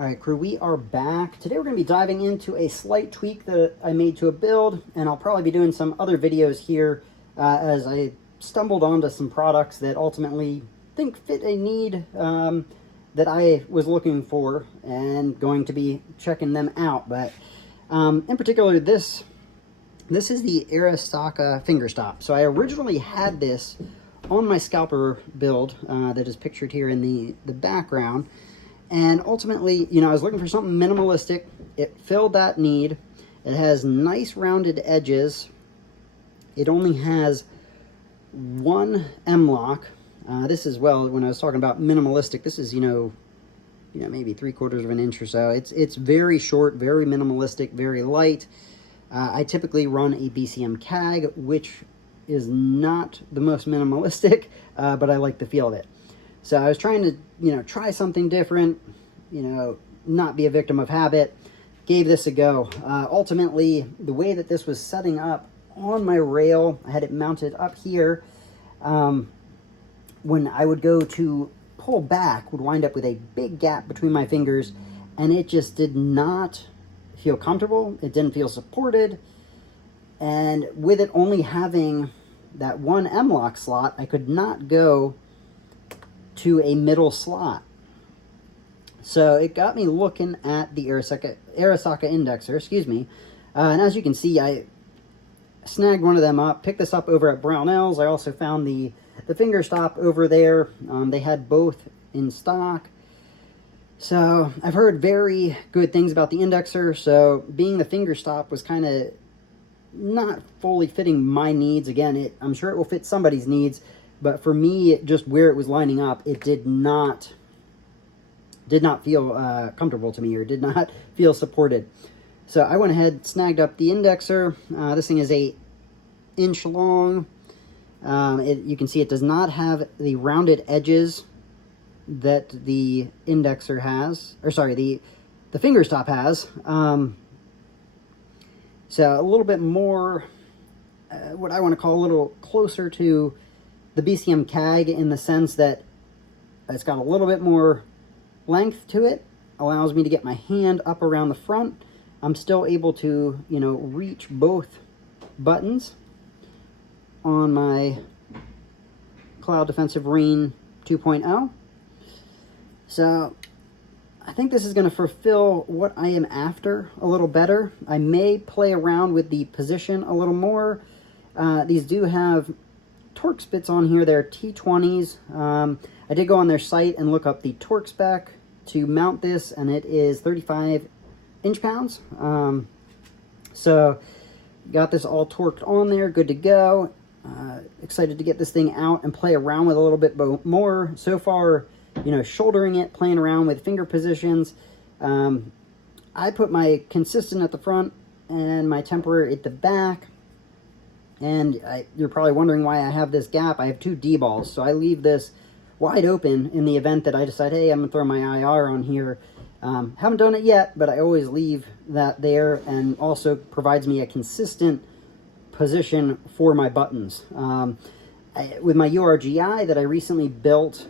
All right, crew, we are back. Today we're going to be diving into a slight tweak that I made to a build, and I'll probably be doing some other videos here as I stumbled onto some products that ultimately think fit a need that I was looking for and going to be checking them out. But in particular, this is the Arisaka Finger Stop. So I originally had this on my scalper build that is pictured here in the background. And ultimately, you know, I was looking for something minimalistic. It filled that need. It has nice rounded edges. It only has one mlok. This is, well, when I was talking about minimalistic, this is, you know, maybe 3/4 of an inch or so. It's very short, very minimalistic, very light. I typically run a BCM CAG, which is not the most minimalistic, but I like the feel of it. So I was trying to, you know, try something different, you know, not be a victim of habit. Gave this a go. Ultimately, the way that this was setting up on my rail, I had it mounted up here. When I would go to pull back, would wind up with a big gap between my fingers, and it just did not feel comfortable. It didn't feel supported. And with it only having that one mlok slot, I could not go to a middle slot. So it got me looking at the Arisaka indexer, excuse me. And as you can see, I snagged one of them up, picked this up over at Brownells. I also found the finger stop over there. They had both in stock. So I've heard very good things about the indexer. So being the finger stop was kind of not fully fitting my needs. Again, I'm sure it will fit somebody's needs. But for me, just where it was lining up, it did not feel comfortable to me, or did not feel supported. So I went ahead, snagged up the indexer. This thing is 8 inch long. You can see it does not have the rounded edges that the indexer has, or sorry, the finger stop has. So a little bit more, what I want to call a little closer to the BCM CAG, in the sense that it's got a little bit more length to it, allows me to get my hand up around the front. I'm still able to, you know, reach both buttons on my Cloud Defensive Rain 2.0. So I think this is going to fulfill what I am after a little better. I may play around with the position a little more. These do have torque spits on here. They're T20s. I did go on their site and look up the torque spec to mount this, and it is 35 inch-pounds. So got this all torqued on there, good to go. Excited to get this thing out and play around with a little bit more. So far, you know, shouldering it, playing around with finger positions. I put my consistent at the front and my temporary at the back. And you're probably wondering why I have this gap. I have 2 D-balls, so I leave this wide open in the event that I decide, hey, I'm going to throw my IR on here. Haven't done it yet, but I always leave that there, and also provides me a consistent position for my buttons. With my URGI that I recently built,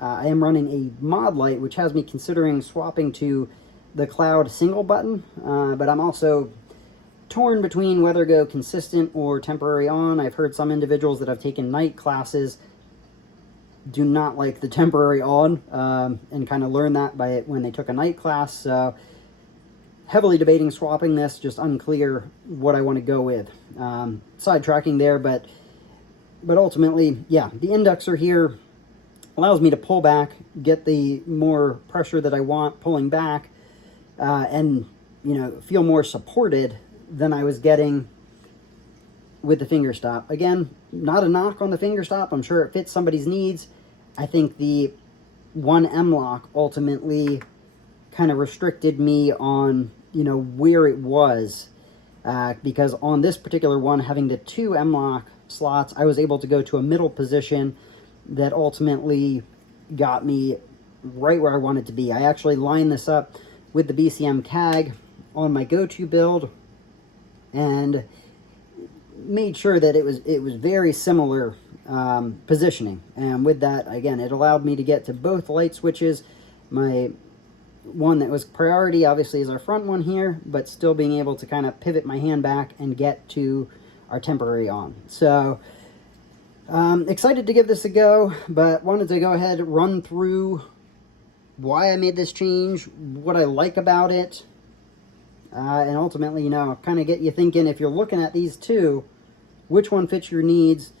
I am running a mod light, which has me considering swapping to the Cloud single button, but I'm also torn between whether to go consistent or temporary on. I've heard some individuals that have taken night classes do not like the temporary on, and kind of learned that by when they took a night class. So heavily debating swapping this, just unclear what I want to go with. Sidetracking there, but ultimately, yeah, the indexer here allows me to pull back, get the more pressure that I want pulling back, and, you know, feel more supported than I was getting with the finger stop. Again, not a knock on the finger stop. I'm sure it fits somebody's needs. I think the one mlok ultimately kind of restricted me on, you know, where it was, because on this particular one, having the 2 mlok slots, I was able to go to a middle position that ultimately got me right where I wanted to be. I actually lined this up with the BCM CAG on my go-to build, and made sure that it was very similar positioning. And with that, again, it allowed me to get to both light switches, my one that was priority, obviously, is our front one here, but still being able to kind of pivot my hand back and get to our temporary on. So excited to give this a go, but wanted to go ahead and run through why I made this change, what I like about it, and ultimately, you know, kind of get you thinking, if you're looking at these two, which one fits your needs.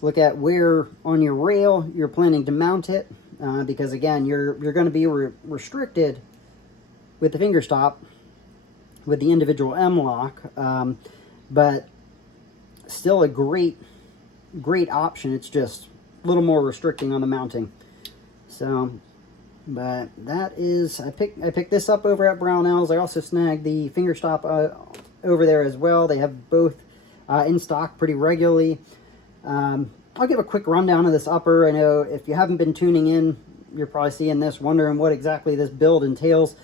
Look at where on your rail you're planning to mount it, because again, you're going to be restricted with the finger stop with the individual mlok, but still a great option. It's just a little more restricting on the mounting. So, but that is, I picked this up over at Brownells. I also snagged the finger stop over there as well. They have both in stock pretty regularly. I'll give a quick rundown of this upper. I know if you haven't been tuning in, you're probably seeing this, wondering what exactly this build entails.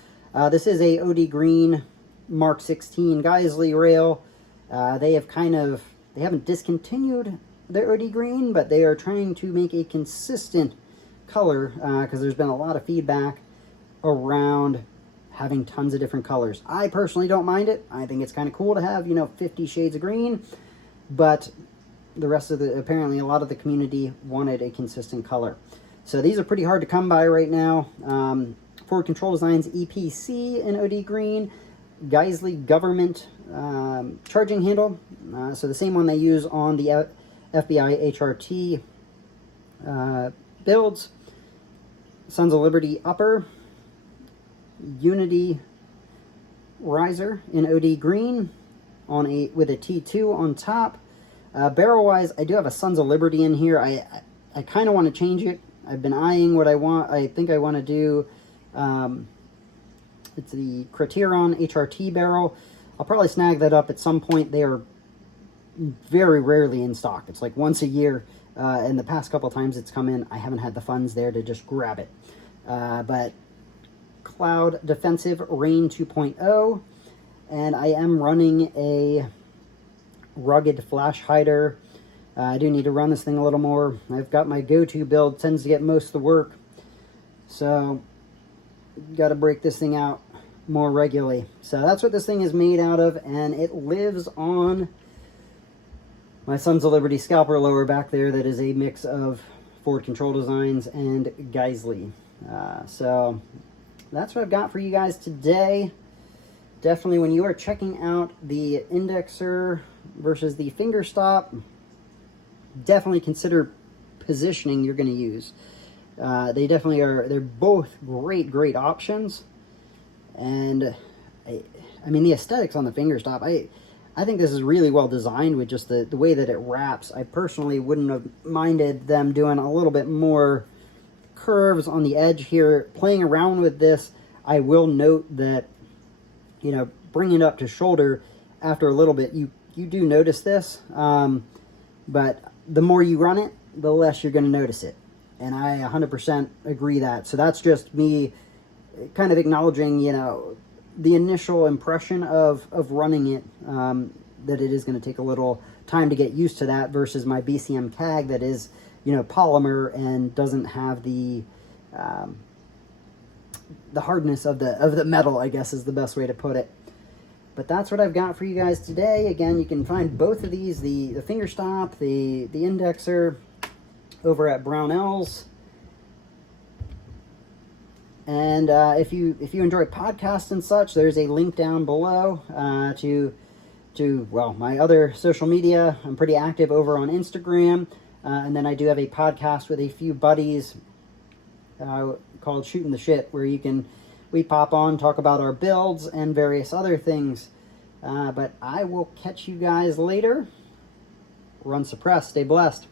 This is a OD Green Mark 16 Geisley rail. They haven't discontinued their OD Green, but they are trying to make a consistent color, because there's been a lot of feedback around having tons of different colors. I personally don't mind it. I think it's kind of cool to have, 50 shades of green, but the rest of apparently a lot of the community wanted a consistent color. So these are pretty hard to come by right now. Ford Control Designs EPC in OD Green, Geisley Government charging handle. So the same one they use on the FBI HRT builds. Sons of Liberty upper, Unity riser in OD Green with a T2 on top. Barrel wise, I do have a Sons of Liberty in here. I kind of want to change it. I've been eyeing what I want. I think I want to do, it's the Criterion HRT barrel. I'll probably snag that up at some point. They are very rarely in stock. It's like once a year. And the past couple times it's come in, I haven't had the funds there to just grab it. But Cloud Defensive Rain 2.0, and I am running a rugged flash hider. I do need to run this thing a little more. I've got my go-to build, tends to get most of the work, so got to break this thing out more regularly. So that's what this thing is made out of, and it lives on my Sons of Liberty scalper lower back there that is a mix of Ford Control Designs and Geisley. So that's what I've got for you guys today. Definitely when you are checking out the indexer versus the finger stop, definitely consider positioning you're going to use. They definitely are, they're both great options. And I mean, the aesthetics on the finger stop, I think this is really well designed with just the way that it wraps. I personally wouldn't have minded them doing a little bit more curves on the edge here. Playing around with this, I will note that, bringing it up to shoulder after a little bit, you do notice this. But the more you run it, the less you're going to notice it. And I 100% agree that. So that's just me kind of acknowledging, the initial impression of running it, that it is going to take a little time to get used to that versus my BCM CAG that is, polymer and doesn't have the hardness of the metal, I guess is the best way to put it. But that's what I've got for you guys today. Again, you can find both of these, the finger stop, the indexer, over at Brownells. And if you enjoy podcasts and such, there's a link down below to my other social media. I'm pretty active over on Instagram, and then I do have a podcast with a few buddies called Shooting the Shit, where we pop on, talk about our builds and various other things. But I will catch you guys later. Run suppressed. Stay blessed.